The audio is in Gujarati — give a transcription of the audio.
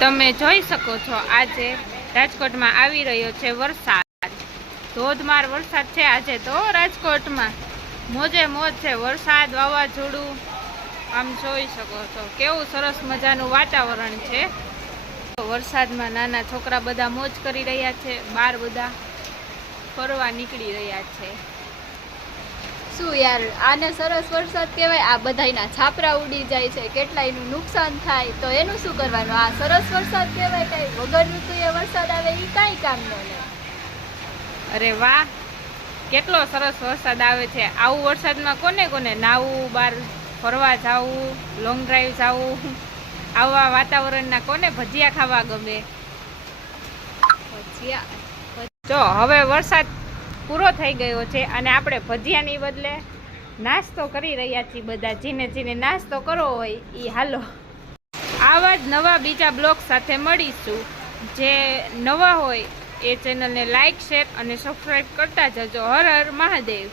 તમે જોઈ શકો છો આજે રાજકોટમાં આવી રહ્યો છે વરસાદ। ધોધમાર વરસાદ છે આજે તો રાજકોટમાં, મોજે મોજ છે। વરસાદ, વાવાઝોડું, આમ જોઈ શકો છો કેવું સરસ મજાનું વાતાવરણ છે। વરસાદમાં નાના છોકરા બધા મોજ કરી રહ્યા છે, બાર બધા ફરવા નીકળી રહ્યા છે। શું યાર, આને સરસ વરસાદ કહેવાય? આ બધાયના છાપરા ઉડી જાય છે, કેટલાયનું નુકસાન થાય, તો એનું શું કરવાનું? આ સરસ વરસાદ કહેવાય? કઈ વગર ઋતુએ વરસાદ આવે એ કાંઈ કામનો નહીં। અરે વાહ, કેટલો સરસ વરસાદ આવે છે। આવું વરસાદમાં કોને કોને નાવું, બહાર ફરવા જવું, લોંગ ડ્રાઈવ જવું, આવા વાતાવરણના કોને ભજીયા ખાવા ગમે? ભજીયા જો હવે વરસાદ પૂરો થઈ ગયો છે અને આપણે ભજીયાની બદલે નાસ્તો કરી રહ્યા છીએ બધા। જેને જેને નાસ્તો કરવો હોય એ હાલો। આવા જ નવા બીજા બ્લોગ સાથે મળીશું। જે નવા હોય એ ચેનલને લાઈક, શેર અને સબસ્ક્રાઈબ કરતા જજો। હર હર મહાદેવ।